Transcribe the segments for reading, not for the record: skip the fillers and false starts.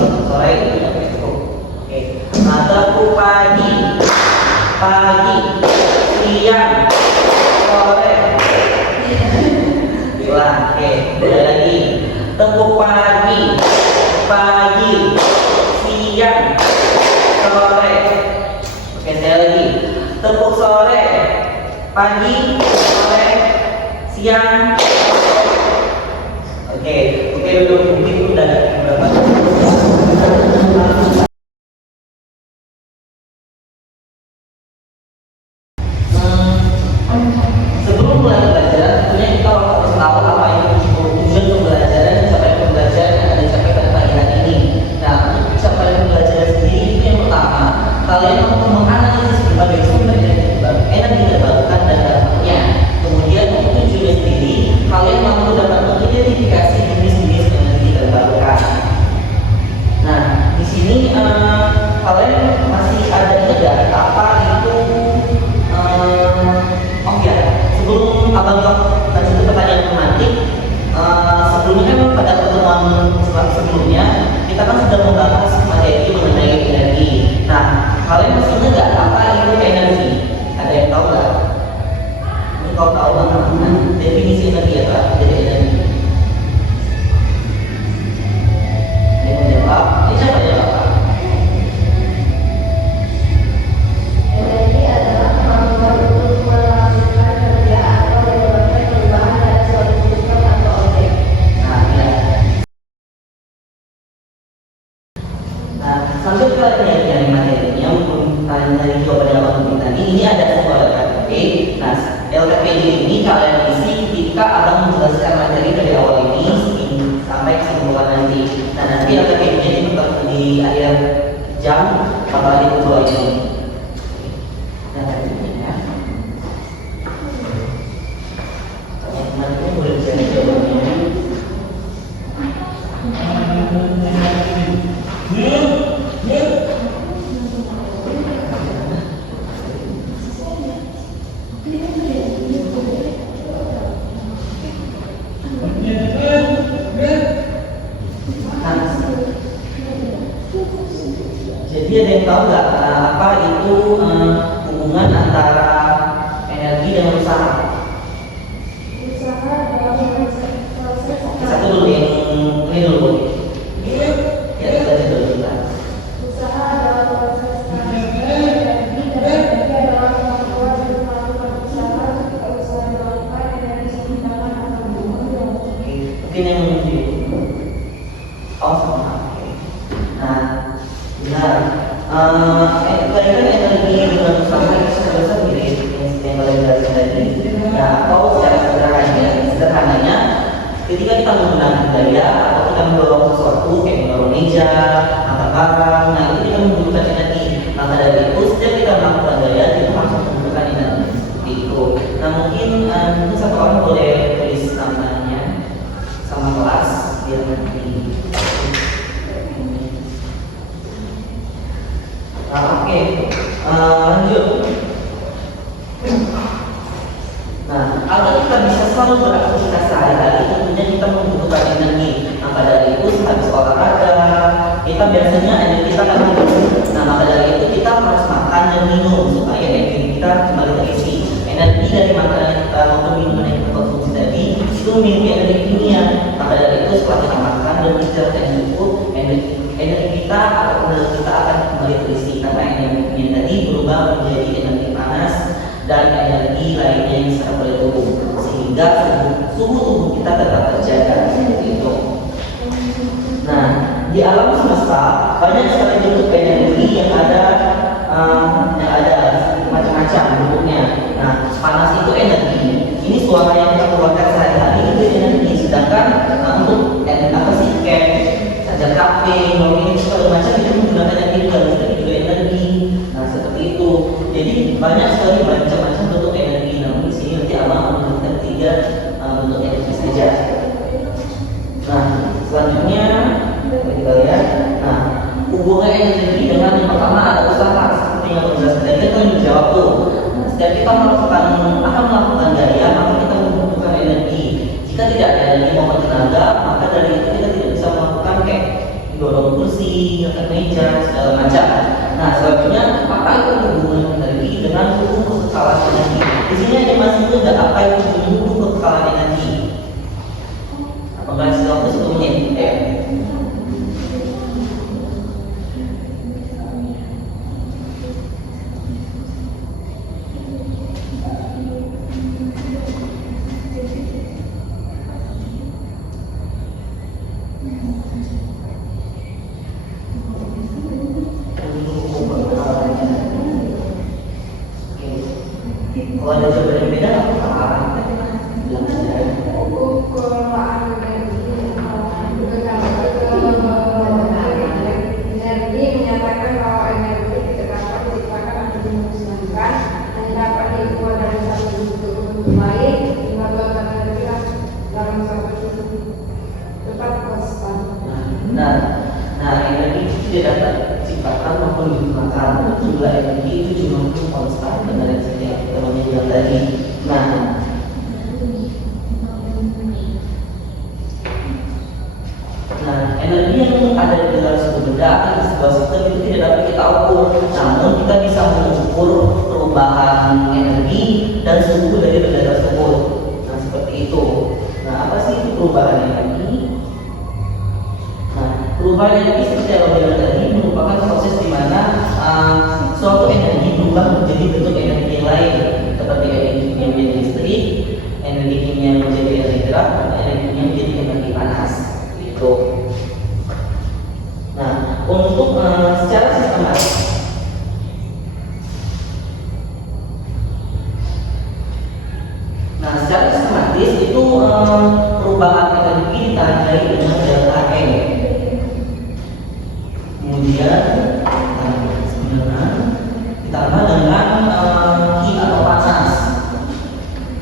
sore itu tidak cukup. Oke. Nah, tepuk pagi, siang, sore. Bilang, oke. Boleh lagi. Tepuk pagi, siang, sore. Oke, saya lagi. Tepuk sore, pagi, sore, siang. Oke, duduk mungkin udah berapa? Sebelum mulai belajar, tentunya kita harus tahu apa itu tujuan pembelajaran dan capaian pembelajaran yang ada dicapai pada pagi hari ini. Nah, untuk capaian pembelajaran sendiri itu yang pertama, kalian mampu menganalisis berbagai sumber energi terbarukan dan dampaknya. Kemudian untuk tujuannya sendiri, kalian mampu dapat mengidentifikasi jenis-jenis energi terbarukan. Nah, di sini kalian masih ada tidak apa itu? Oh ya, sebelum abang lanjut ke pertanyaan tematik, sebelumnya kan pada pertemuan sebelumnya kita kan sudah membahas materi mengenai energi. Nah, kalian masih ingat nggak apa itu energi? Ada yang tahu nggak? Mungkin kau tahu nggak? Definisi energi apa? Jadi energi. Yang menjawab, siapa yang jawab? Sambil kalian cari materinya, untuk kalian cari jawaban yang abang tadi, ini ada sebuah LKP. Nah, LKP ini kalian isi ketika abang menjelaskan materi dari awal ini sampai kesimpulan nanti. Nah, nanti LKP ini di akhir jam bakal dibuat ini. Nah, ya. Nanti boleh cari jawabannya. Jadi ada yang tahu nggak apa itu hubungan antara energi dan usaha? Satu dulu yang ini dulu. Ya, kita aja dulu kita. Usaha adalah proses energi dan energi adalah kemampuan untuk melakukan usaha ketika usaha dilakukan energi digunakan atau dibuang. Mungkin yang menuju. Oh sama. Nah, benar. Kalian energi dengan usaha itu sebesar mirip yang kalian jelaskan tadi. Nah, atau secara sederhananya, ketika kita menggunakan daya atau kita mendorong sesuatu kayak mendorong meja, angkat barang, nah itu kita membutuhkan energi. Maka dari itu, setiap kita melakukan daya, kita harus membutuhkan energi. Seperti itu. Nah, mungkin satu orang boleh tulis namanya sama kelas biar nanti. Oke, lanjut. Nah, agar kita bisa selalu beraktivitas sehari-hari, tentunya kita membutuhkan energi. Maka dari itu, habis olahraga, kita biasanya energi kita akan habis. Nah, maka dari itu kita harus makan dan minum supaya energi kita kembali terisi. Energi dari makanan kita maupun minuman yang kita konsumsi tadi itu memiliki energi kimia. Maka dari itu, setelah kita makan dan beristirahat yang cukup, energi kita atau energi kita akan kembali terisi karena energi tadi berubah menjadi energi panas dan energi lainnya yang diserap oleh tubuh sehingga suhu tubuh kita tetap terjaga seperti itu. Nah, di alam semesta banyak sekali bentuk energi yang ada macam-macam bentuknya. Nah, panas itu energi. Ini suara yang kita keluarkan sehari-hari itu energi. Sedangkan untuk apa sih kayak saja kafe, mobil, segala macam itu menggunakan energi juga energi. Nah, seperti itu. Jadi banyak sekali macam-macam bentuk energi. Namun di sini nanti abang menunjukkan 3 bentuk energi saja. Nah, selanjutnya kita lihat. Nah, hubungan energi dengan yang pertama ada usaha. Seperti yang aku jelaskan tadi kan menjawab tuh. Nah, setiap kita akan melakukan daya, maka kita membutuhkan energi. Jika tidak ada energi maupun tenaga, maka dari itu kita tidak bisa melakukan kayak dorong terus kursi, ngangkat meja, segala macam. Nah, selanjutnya apa itu hubungan energi dengan hukum kekekalan energi? Di sini ada masih muda, apa itu hukum kekekalan energi? Apakah waktu 10 menit? Kalau ada jawaban yang beda, apa? Bilang saja. Energi menyatakan bahwa energi tidak dapat diciptakan atau dimusnahkan, hanya dapat diubah dari satu bentuk lain hingga total energi dalam satu tempat konstan. Nah, energi itu tidak dapat diciptakan maupun dimusnahkan. Jumlah energi itu cuma konstan, benar saja yang kita bilang tadi. Nah, energi yang ada di dalam sebuah benda atau di sebuah sistem itu tidak dapat kita ukur. Namun kita bisa mengukur perubahan energi dan suhu dari benda tersebut. Nah, seperti itu. Nah, apa sih itu perubahan energi? Nah, perubahan energi seperti yang saya bilang tadi merupakan proses di mana suatu energi berubah menjadi bentuk energi yang lain, seperti energi kimia menjadi listrik, energi kimia menjadi energi gerak, dan energi kimia menjadi energi panas. Gitu. Nah, untuk secara sistematis, itu perubahan energi ditandai dengan delta E. Kemudian ditambah dengan Q atau panas.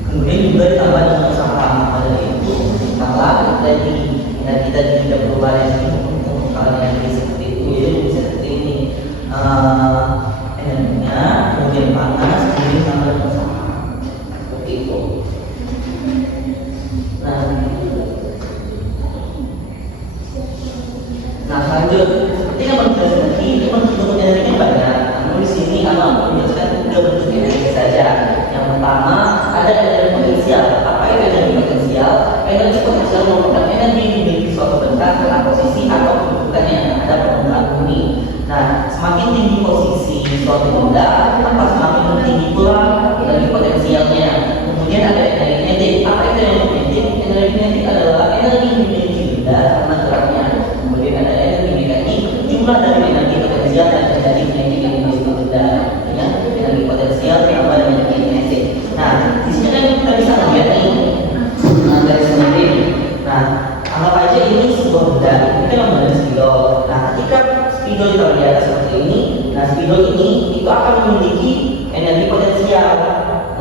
Kemudian juga ditambah dengan sampah. Pada itu sampah tadi energi tadi tidak berubah lagi untuk energi seperti itu. Jadi bisa seperti ini energinya, kemudian panas, kemudian ditambah dengan sampah. Seperti itu. Nah, lanjut. Seperti yang menjelaskan tadi, bentuk energinya banyak. Namun di sini kalau menjelaskan tiga bentuk energi saja. Yang pertama ada energi potensial. Apa itu energi potensial? Energi potensial merupakan energi yang dimiliki suatu benda karena posisi atau kedudukan yang ada pada permukaan bumi. Nah, semakin tinggi posisi suatu benda, maka semakin tinggi pula energi potensialnya. Kemudian ada energi kinetik. Apa itu energi kinetik? Energi kinetik adalah energi yang dimiliki benda karena geraknya. Kemudian ada energi mekanik, jumlah dari energi potensial dan energi kinetik yang dimiliki benda. Ya, energi potensial ditambah dengan energi kinetik. Nah, di sini kan kita bisa melihat nih dari sini. Nah, anggap aja ini sebuah benda. Kita menggunakan spidol. Nah, ketika spidol ditaruh di atas seperti ini, nah spidol ini itu akan memiliki energi potensial.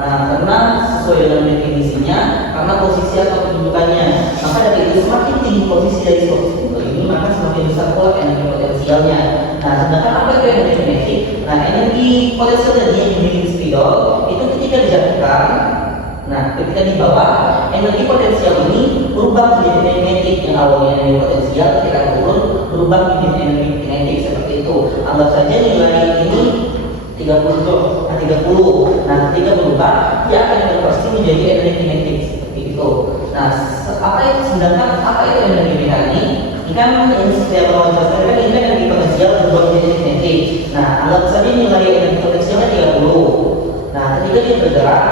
Nah, karena sesuai dengan definisinya, karena posisi atau kedudukannya, maka dari itu semakin tinggi posisi dari suatu spidol ini, maka semakin besar pula energi potensialnya. Nah, sedangkan apa itu energi kinetik? Nah, energi potensial tadi yang dimiliki spidol itu ketika dijatuhkan, nah ketika di bawah, energi potensial ini berubah menjadi energi kinetik. Yang awalnya energi potensial ketika turun berubah menjadi energi kinetik seperti itu. Anggap saja nilai ini 30. Nah, ketika berubah, dia akan berkonversi menjadi energi kinetik seperti itu. Nah, sedangkan apa itu energi mekanik? Ini kan ini setiap lawan kan ini kan energi potensial berubah menjadi kinetik. Nah, anggap saja nilai energi potensialnya 30. Nah, ketika dia bergerak,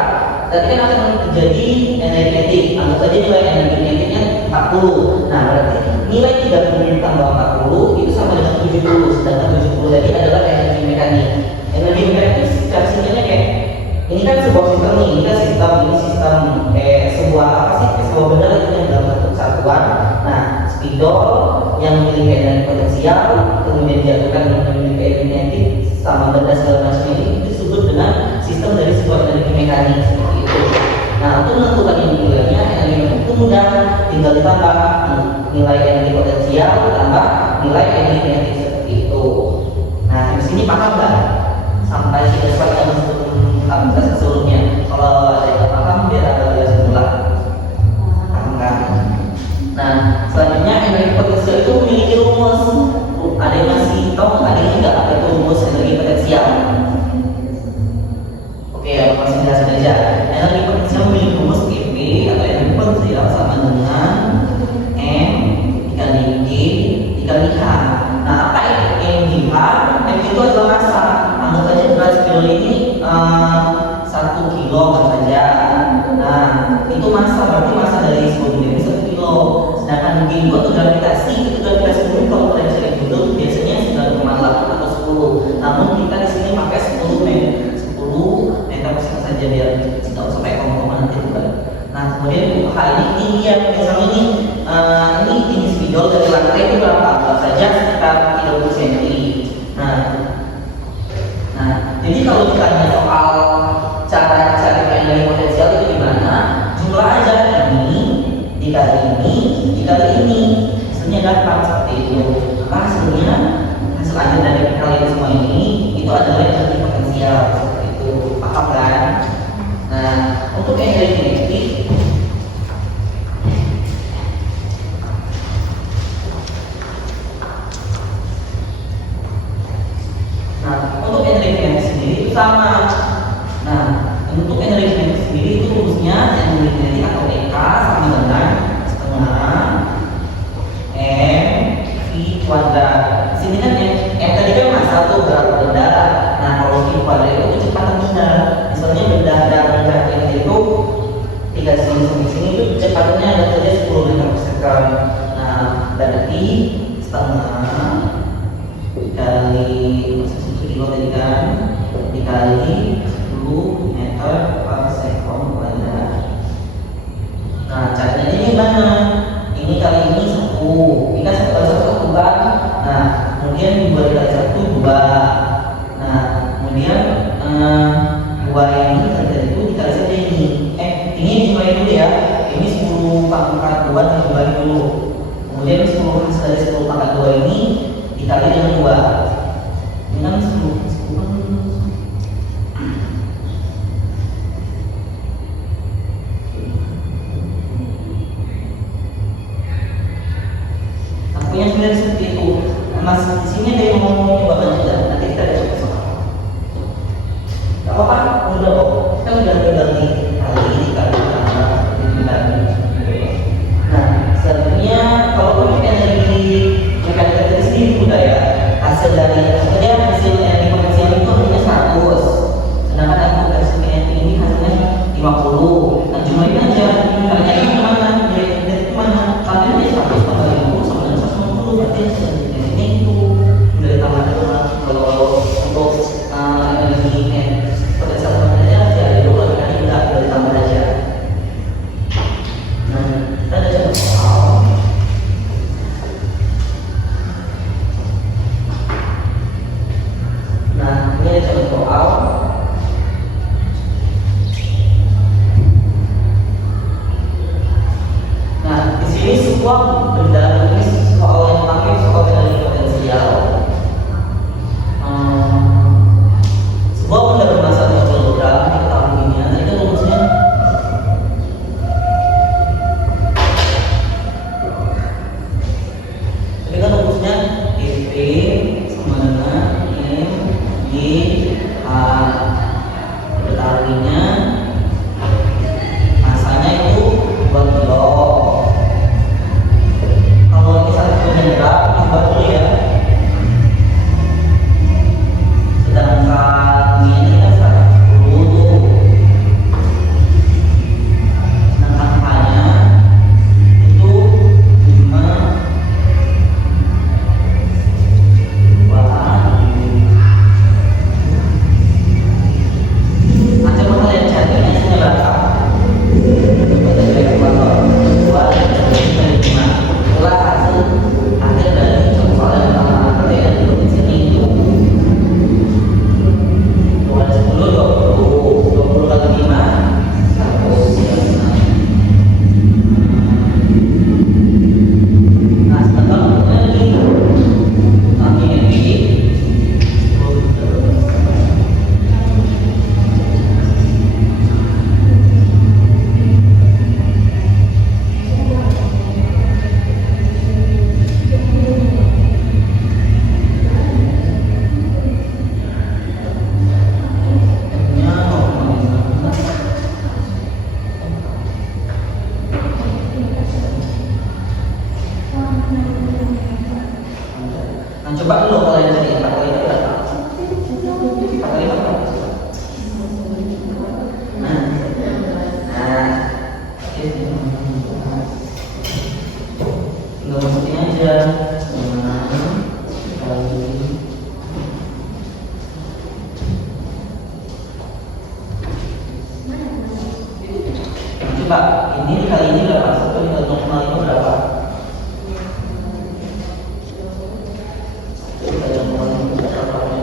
tadi kan akan terjadi energi kinetik. Anggap saja nilai energi kinetiknya 40. Nah, berarti nilai 30 ditambah 40 itu sama dengan 70. Sedangkan 70 tadi adalah energi mekanik. Energi mekanik secara singkatnya kayak ini kan sebuah sistem nih, ini kan sistem sebuah apa sih? Sebuah benda itu yang dalam satu kesatuan. Nah, spidol yang memiliki energi potensial kemudian dijatuhkan dengan memiliki energi kinetik sama benda segala macam ini disebut dengan sistem dari sebuah energi mekanik seperti itu. Nah, untuk menentukan nilainya energi mekanik itu mudah, tinggal ditambah nilai energi potensial tambah nilai energi kinetik seperti itu. Nah, di sini paham nggak? Sampai kita selesai dengan sebelumnya. Kalau ada yang paham biar ada jelas pula. Paham kan? Nah, selanjutnya energi potensial itu memiliki rumus. Ada Nah, jadi kalau ditanya soal cara cari nilai potensial itu gimana? Jumlah aja ini dikali ini, hasilnya gampang seperti itu. Maka hasilnya hasil akhir dari kalian semua ini itu adalah nilai potensial seperti itu, paham kan? Nah, untuk energi untuk energi kinetik sendiri itu sama. Nah, untuk energi kinetik sendiri itu rumusnya energi kinetik atau EK sama dengan setengah M V kuadrat. Di sini kan M tadi kan massa tuh berat benda. Nah, kalau V kuadrat itu kecepatan benda. Misalnya benda dari jarak itu 3 sini sampai sini itu kecepatannya ada saja 10 meter per second. Nah, berarti setengah dikali kilo tadi kan dikali 10 meter per second kuadrat. Nah, caranya ini gimana? Ini kali ini 1, ini kan 1 kali 1 kan. Nah, kemudian 2 kali 1 2. Nah, kemudian 2 ini kali itu dikali saja ini. Ini dimulai dulu ya. Ini 10 pangkat 2 dibagi dulu. Kemudian 10 hasil dari 10 pangkat 2 ini dikali dengan 2. Ini kan 10 yang sebenarnya seperti itu. Mas di sini ada yang mau coba juga. Nanti kita ada soal. Gak apa-apa, udah kok. Kita udah ganti kali ini kali lagi. Nah, sebenarnya kalau untuk energi mekanika dari sendiri udah ya. Hasil dari hasil energi potensial itu hanya 100. Sedangkan energi kinetik ini hasilnya 50. Nah, jumlahnya aja. Kalinya itu kemana? Dari kemana? Kalian ini 100 tambah 50 sama dengan 150. Berarti ini itu udah ditambah kalau untuk energi potensial aja ya 20 kali udah ditambah aja. Nah, kita ada contoh soal. Nah, ini ada contoh soal. Nah, di sini sebuah benda ini soal yang pakai soal energi potensial. Sebuah benda bermassa 2 kg diketahuinya, itu rumusnya Dp sama dengan M G H. Diketahuinya masanya itu 2 kilo. Kalau ini satu benda dibuat dulu ya. Sedangkan ini kan 110 tuh. Sedangkan H-nya itu 5 macam kalian cari hasilnya berapa? Itulah hasil akhir dari soal yang pertama. Kalian di sini itu 10, 20 kali 5 100. Nah, sedangkan energi nah, coba dulu kalian cari 4 kali lipat berapa? 4 kali lipat berapa? Nah, tinggal masukin aja. Coba ini kali ini berapa? 1 kali 0,5 berapa? Kita coba berapa?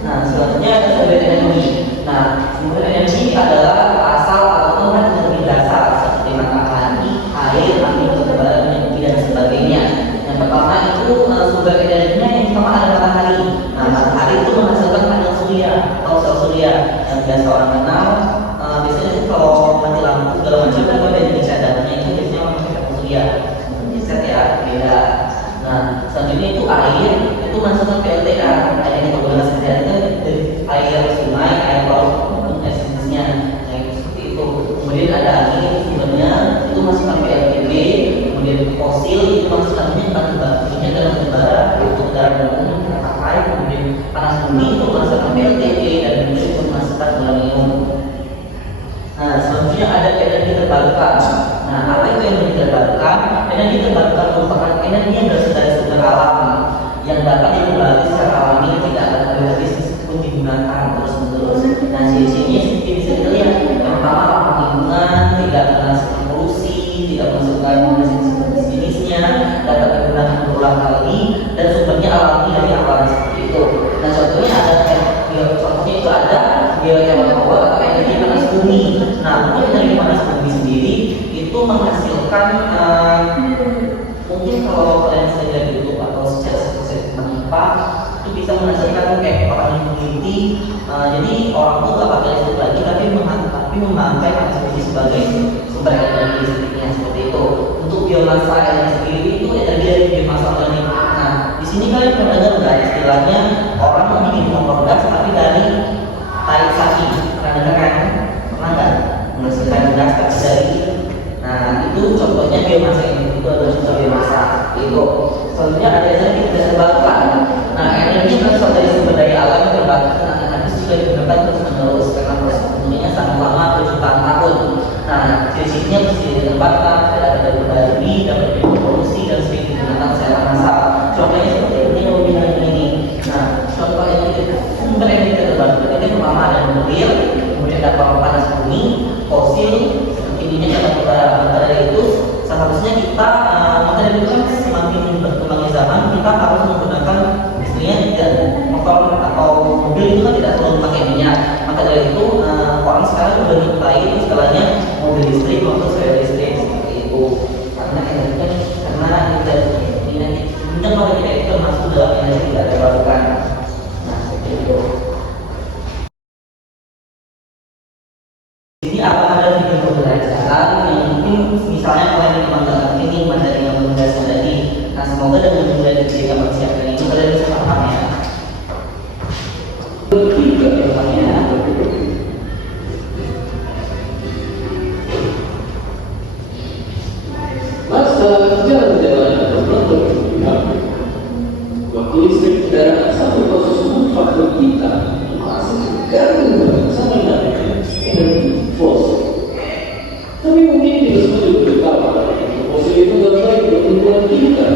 Nah, selanjutnya ada sumber energi. Nah, sumber energi adalah asal atau energi dasar seperti matahari, air, angin, ketebalan energi dan sebagainya. Yang pertama itu sumber energinya yang pertama ada matahari. Nah, matahari itu menghasilkan panel surya atau sel surya yang biasa orang kenal. Biasanya itu kalau mati lampu segala macam kan ada jenis cadangannya itu biasanya memakai panel surya. Set ya, beda. Nah, selanjutnya itu air itu menghasilkan PLTA. Air yang kita gunakan sehari-hari itu dari air sungai, air laut, maupun air sejenisnya. Nah, itu seperti itu. Kemudian ada angin sumbernya itu menghasilkan PLTB. Kemudian fosil itu menghasilkannya batu batunya dalam bara itu udara dan umum kita pakai. Kemudian panas bumi itu menghasilkan PLTB dan kemudian itu menghasilkan uranium. Nah, selanjutnya ada energi terbarukan. Nah, apa itu energi terbarukan? Energi terbarukan merupakan energi yang berasal dari sumber alam yang dapat dikembali secara alami dan tidak akan habis meskipun digunakan terus-menerus. Nah, ciri-cirinya seperti bisa kita lihat. Yang pertama, ramah lingkungan, tidak menghasilkan polusi, tidak menghasilkan jenisnya, dapat digunakan berulang kali, dan sumbernya alami dari alam seperti itu. Nah, contohnya itu ada geothermal power atau energi panas bumi. Nah, untuk energi panas bumi sendiri itu menghasilkan mungkin kalau kalian sedang dulu atau secara menimpa itu bisa menghasilkan kayak orang yang meneliti. Jadi orang itu nggak pakai listrik lagi tapi memakai panas bumi sebagai sumber energi listriknya seperti itu. Untuk biomasa energi sendiri itu energi dari biomasa organik. Nah, di sini kalian pernah dengar nggak istilahnya orang membuat kompor gas tapi dari tai sapi? Pernah dengar kan? Pernah nggak? Menghasilkan gas tapi dari. Nah, itu contohnya biomasa ini. Itu adalah contoh biomasa. Itu. Selanjutnya ada energi tidak terbarukan. Nah, energi berasal dari sumber daya alam yang terbarukan akan habis juga digunakan terus-menerus karena proses pembunuhnya sangat lama berjutaan tahun. Nah, ciri-cirinya mesti ditempatkan, tidak ada berbagi, dapat berpolusi dan sering digunakan secara massal. Contohnya seperti ini yang bilang ini. Nah, contoh sumber energi terbarukan itu pertama ada nuklir, kemudian ada panas bumi, fosil, seperti ini ada bara itu. Seharusnya kita materi itu kan semakin berkembangnya zaman kita harus menggunakan istilahnya motor atau mobil itu kan tidak perlu pakai minyak. Maka dari itu orang sekarang sudah menyukai istilahnya mobil listrik maupun sepeda listrik seperti itu. Karena energi kan minyak kalau kita itu termasuk dalam energi tidak terbarukan. Nah seperti itu. Ini akan ada video pembelajaran yang mungkin misalnya kalian dikembangkan ini materi yang belum dasar tadi. Nah semoga dengan mudah kita persiapkan ini kalian bisa paham ya. Ketiga jawabannya. Masa jalan-jalan atau berpergian, waktu listrik kendaraan satu proses faktor kita masih terganggu sama namanya energi fosil. Tapi mungkin kita semua juga tahu fosil itu nggak baik untuk lingkungan kita.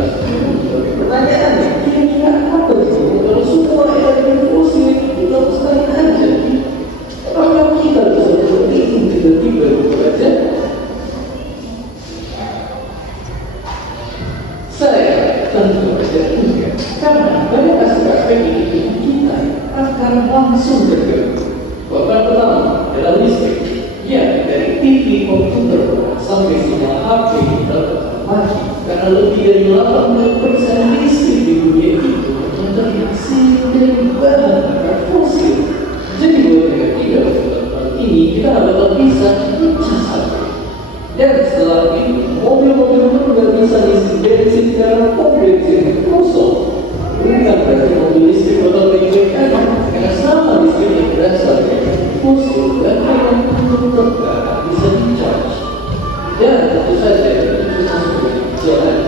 Pertanyaannya, kira-kira apa sih kalau semua energi fosil itu kita sekali aja? Apakah kita bisa seperti itu tiba-tiba saja? Saya tentu saja enggak, karena banyak aspek-aspek di hidup kita akan langsung terganggu. Bahkan pertama adalah listrik. Ya, dari TV, komputer sampai semua HP dapat mati karena lebih dari 80% listrik di dunia itu terreaksi dari bahan bakar fosil. Jadi buat tidak dalam ini kita dapat bisa pecah satu. Dan setelah itu, mobil-mobil pun nggak bisa isi bensin karena pom bensin kosong. Bukan berarti mobil listrik bakal baik-baik aja, karena sama listrik yang berasal dari fosil dan yang untuk tetap bisa di-charge. Dan tentu saja itu cuma sebagai jalan.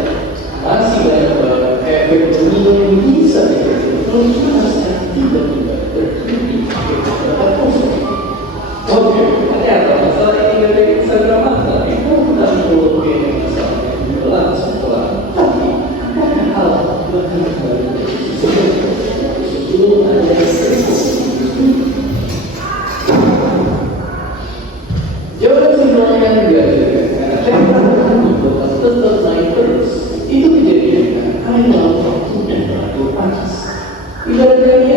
Masih banyak efek domino yang bisa dikasih. Kalau kita harusnya tiba-tiba terjadi bakar fosil. Oke, ternyata masalah ini dari Instagram mata itu bukan perlu yang misalnya langsung pelan, tapi ada hal yang baru. Sebelum ada jawaban sebenarnya enggak juga, karena teknologi bakal tetap naik terus. Itu kejadian karena air laut dan batu panas. Ibaratnya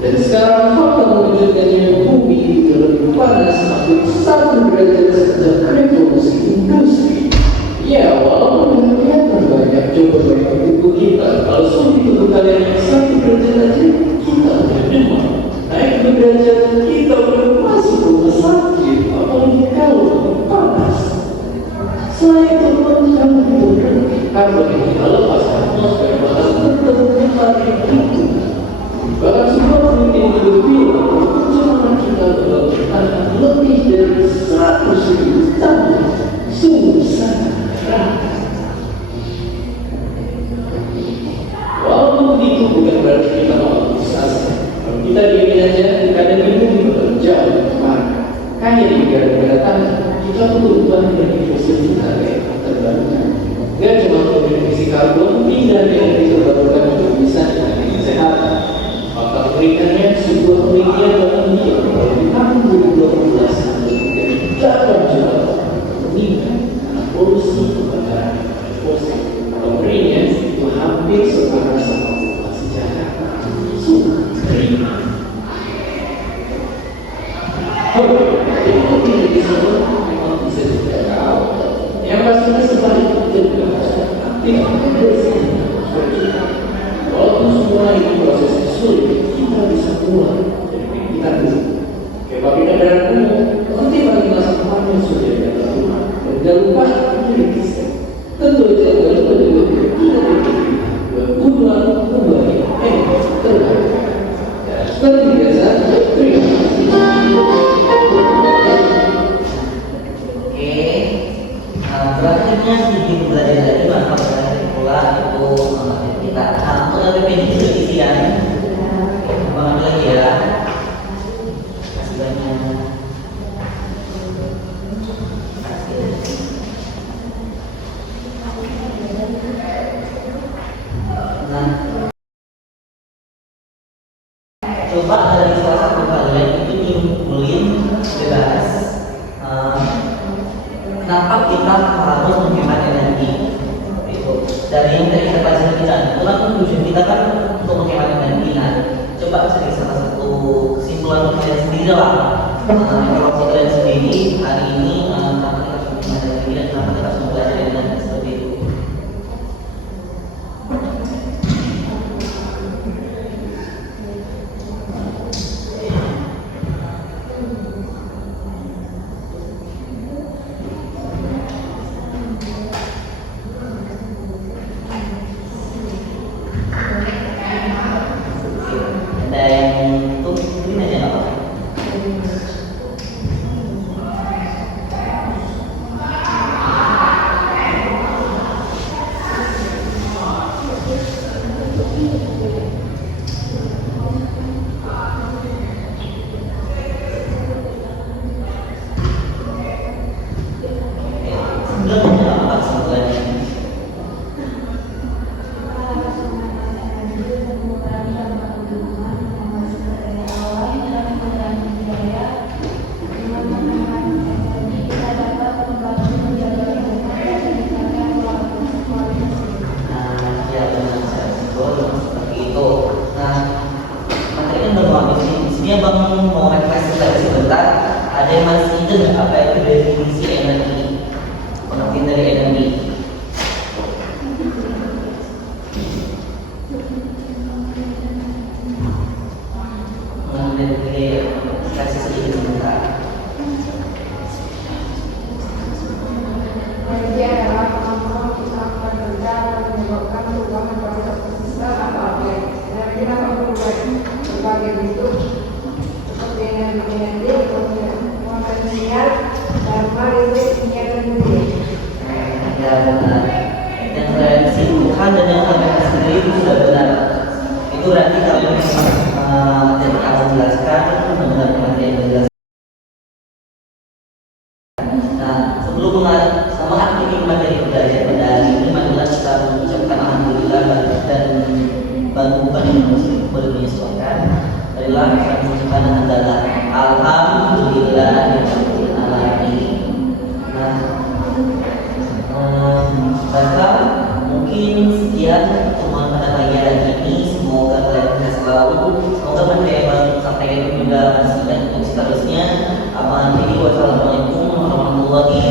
Dan sekarang fakta menunjukkannya bumi itu lebih panas hampir 1 derajat sejak revolusi industri. Ya, walaupun kelihatan banyak coba banyak tubuh kita, kalau suhu tubuh kalian yang 1 derajat aja, kita udah demam. Naik 2 derajat, kita udah masuk rumah sakit, apalagi kalau lebih panas. Selain itu pun kamu hidup karbon yang kita lepas atmosfer bahkan tetap menarik itu. Bahkan sebuah penelitian juga bilang perjalanan kita dalam bertahan lebih dari 100.000 tahun sungguh sangat berat. Walaupun begitu bukan berarti kita mau putus asa. Kalau kita diamin aja, kadang ibu juga jauh lebih parah. Hanya di negara-negara tanah, kita perlu bahan energi fosil kita kayak terbarukan. Gak cuma untuk emisi karbon, pindah ke energi terbarukan juga bisa dengan kesehatan. Maka berikannya sebuah penelitian tertentu bahwa di tahun 2012 ada 8 juta meninggal karena polusi kebakaran fosil. Pemberinya itu hampir setara sama populasi Jakarta. Sudah kering. Itu tidak disebut memang bisa dijangkau. Yang pastinya sebaliknya juga aktif bersih. Walaupun semua ini prosesnya sulit, kita bisa keluar dari kita dulu. Kayak bagi kendaraan umum, nanti bagi masa depannya sudah di dalam rumah. Dan jangan lupa pilih kisah. Tentu saja juga kita berguna kembali terbaik. Seperti biasa, terima kasih. Selanjutnya studi pembelajaran tadi maka berakhir pula itu materi kita. Nah, untuk LPPD itu isian banget lagi ya. Kasih banyak. Nah, coba dari salah satu kalian itu nyimpulin bebas. Kenapa kita harus menghemat energi? Itu dari yang tadi kita pelajari kita, itu kan tujuan kita kan untuk menghemat energi. Nah, coba cari salah satu kesimpulan kalian sendiri lah. Evaluasi kalian sendiri hari ini kenapa kita harus menghemat energi dan kenapa kita harus belajar energi seperti itu. Ada yang tuh ini aja nggak apa-apa. Sebenarnya apa sebenarnya? Bang mau refresh lagi sebentar. Ada yang masih ingat nggak apa itu definisi energi? Pengertian dari energi. Kasih sedikit sebentar. Energi adalah kemampuan kita bekerja dan menyebabkan perubahan pada satu sistem atau objek. Energi dapat berbagai bentuk. Energi potensial, dharma, listrik, kimia, dan musik. Ya benar. Yang kalian simpulkan dan yang kalian sendiri itu sudah benar. Itu berarti kalian dan aku jelaskan benar-benar materi yang jelas. Nah, sebelum sama aktif materi belajar pada hari ini, marilah kita mengucapkan alhamdulillah dan bantuan yang boleh menyesuaikan. Marilah kita mengucapkan adalah alhamdulillah rabbil alamin. Nah, bakal mungkin sekian pertemuan pada pagi hari ini. Semoga kalian selalu semoga semoga materi yang Abang sampaikan juga masih dan untuk seterusnya. Abang akhiri wassalamualaikum warahmatullahi